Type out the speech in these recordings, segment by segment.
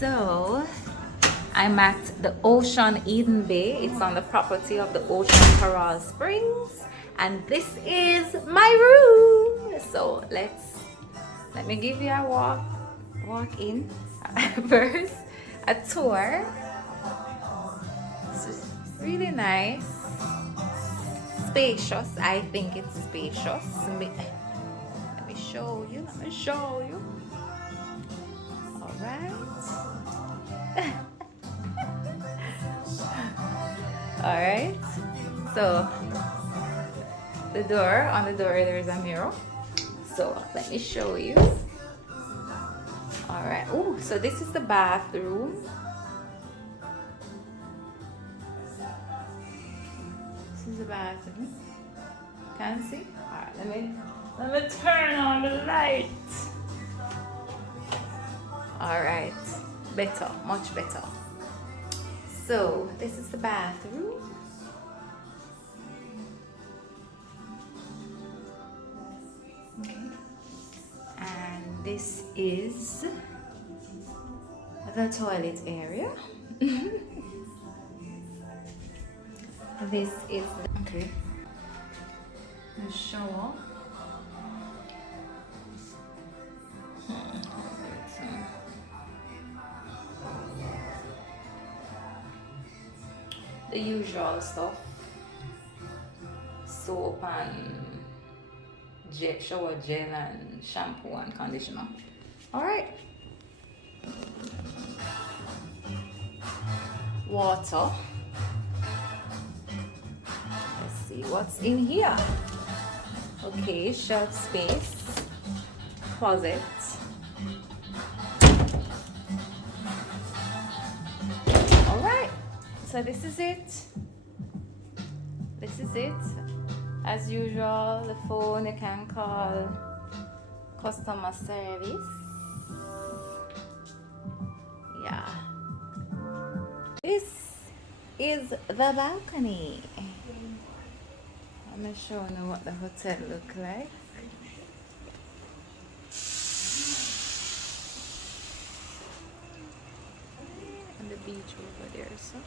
So I'm at the Ocean Eden Bay. It's on the property of the Ocean Coral Springs, and this is my room. So let me give you a walk in first, a tour. This is really nice, spacious. I think it's spacious. Let me show you. All right. All right, so on the door there's a mirror, so let me show you. All right. Oh, so this is the bathroom. This is the bathroom. Can you see? All right, let me turn on the light. All right, better, much better. So this is the bathroom. Okay. And this is the toilet area. This is the shower. The usual stuff, soap and shower gel and shampoo and conditioner. All right. Water. Let's see what's in here. Okay, shelf space, closet. All right. So this is it. As usual, the phone, you can call customer service. Yeah. This is the balcony. I'm gonna show you what the hotel look like. And the beach over there, so.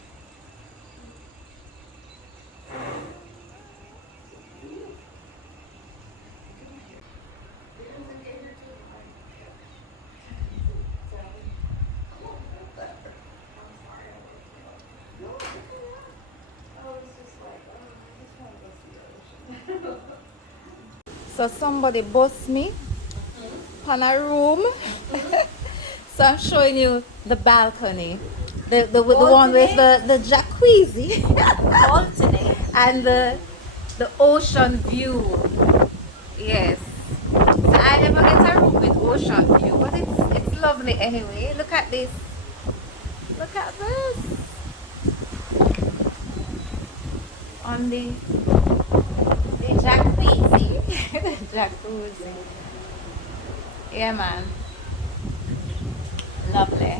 So somebody bossed me on a room. So I'm showing you the balcony, the one with the jacuzzi and the ocean view. Yes. So I never get a room with ocean view, but it's lovely anyway. Look at this. Look at this. On the jacuzzi. The jacuzzi. Yeah, man. Lovely.